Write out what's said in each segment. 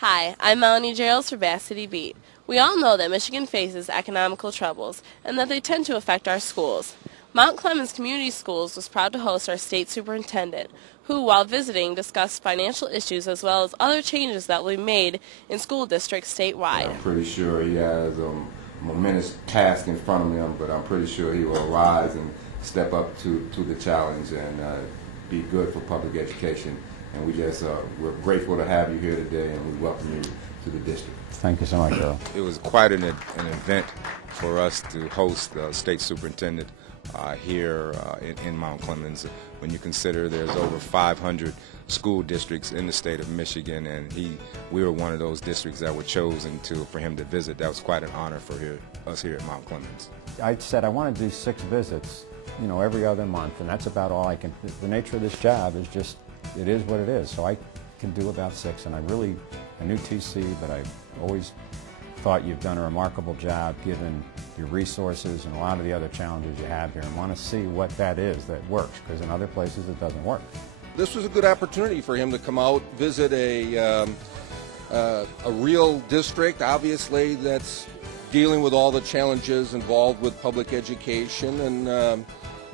Hi, I'm Melanie Gerald for Bass City Beat. We all know that Michigan faces economical troubles and that they tend to affect our schools. Mount Clemens Community Schools was proud to host our state superintendent, who, while visiting, discussed financial issues as well as other changes that will be made in school districts statewide. I'm pretty sure he has a momentous task in front of him, but I'm pretty sure he will rise and step up to the challenge and be good for public education. And we're grateful to have you here today, and we welcome you to the district. Thank you so much, Earl. It was quite an event for us to host the state superintendent here in Mount Clemens. When you consider there's over 500 school districts in the state of Michigan, and we were one of those districts that were chosen for him to visit. That was quite an honor for us here at Mount Clemens. I said I want to do 6 visits, every other month, and that's about all I can. The nature of this job is just, it is what it is, so I can do about 6, and I knew TC, but I always thought you've done a remarkable job given your resources and a lot of the other challenges you have here, and want to see what that is that works, because in other places it doesn't work. This was a good opportunity for him to come out, visit a real district, obviously, that's dealing with all the challenges involved with public education, and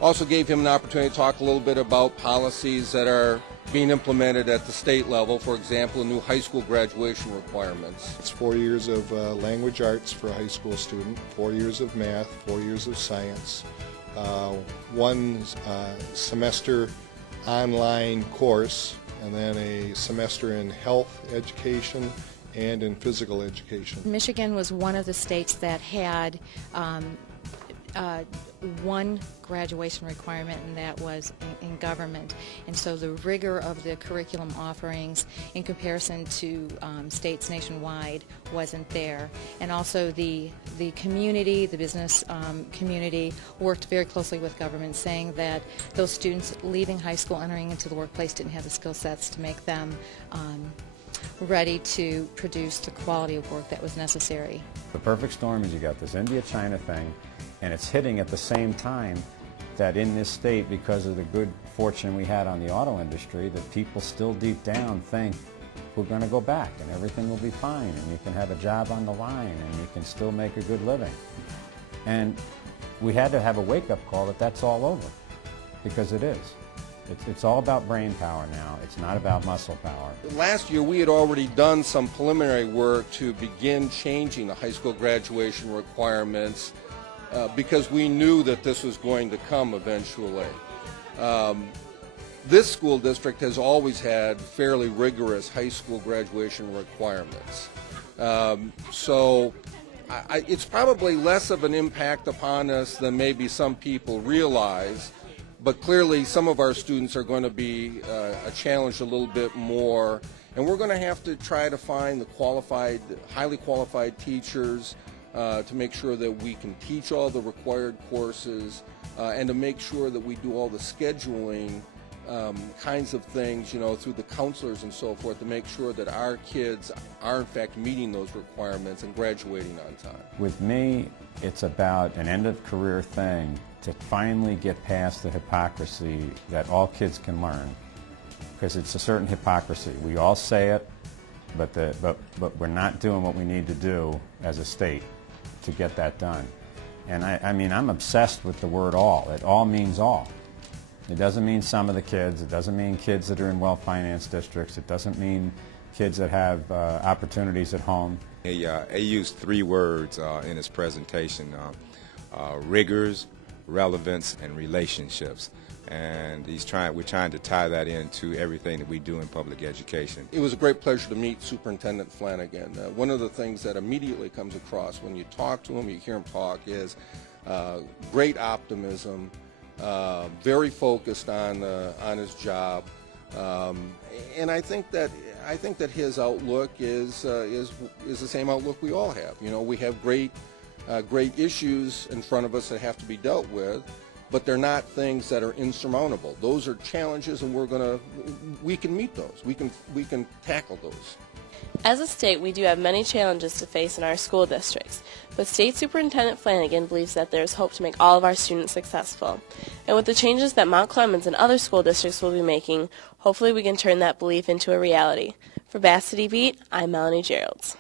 also gave him an opportunity to talk a little bit about policies that are being implemented at the state level, for example, new high school graduation requirements. It's 4 years of language arts for a high school student, 4 years of math, 4 years of science, 1 semester online course, and then a semester in health education and in physical education. Michigan was one of the states that had 1 graduation requirement, and that was in government. And so the rigor of the curriculum offerings in comparison to states nationwide wasn't there. And also the community, the business community, worked very closely with government, saying that those students leaving high school, entering into the workplace, didn't have the skill sets to make them ready to produce the quality of work that was necessary. The perfect storm is you got this India-China thing, and it's hitting at the same time that in this state, because of the good fortune we had on the auto industry, that people still deep down think we're going to go back and everything will be fine and you can have a job on the line and you can still make a good living. And we had to have a wake-up call that that's all over, because it is. It's all about brain power now. It's not about muscle power. Last year we had already done some preliminary work to begin changing the high school graduation requirements because we knew that this was going to come eventually. This school district has always had fairly rigorous high school graduation requirements. So it's probably less of an impact upon us than maybe some people realize, but clearly some of our students are going to be challenged a little bit more, and we're going to have to try to find the highly qualified teachers to make sure that we can teach all the required courses and to make sure that we do all the scheduling kinds of things, through the counselors and so forth, to make sure that our kids are in fact meeting those requirements and graduating on time. With me, it's about an end-of-career thing to finally get past the hypocrisy that all kids can learn, because it's a certain hypocrisy. We all say it, but we're not doing what we need to do as a state to get that done. And I mean, I'm obsessed with the word all. It all means all. It doesn't mean some of the kids. It doesn't mean kids that are in well-financed districts. It doesn't mean kids that have opportunities at home. He used 3 words in his presentation: rigors, relevance, and relationships. And we're trying to tie that into everything that we do in public education. It was a great pleasure to meet Superintendent Flanagan. One of the things that immediately comes across when you talk to him, you hear him talk, is great optimism, very focused on his job, and I think that his outlook is the same outlook we all have. We have great issues in front of us that have to be dealt with, but they're not things that are insurmountable. Those are challenges, and we can meet those. We can tackle those. As a state, we do have many challenges to face in our school districts, but State Superintendent Flanagan believes that there is hope to make all of our students successful. And with the changes that Mount Clemens and other school districts will be making, hopefully we can turn that belief into a reality. For Varsity Beat, I'm Melanie Geralds.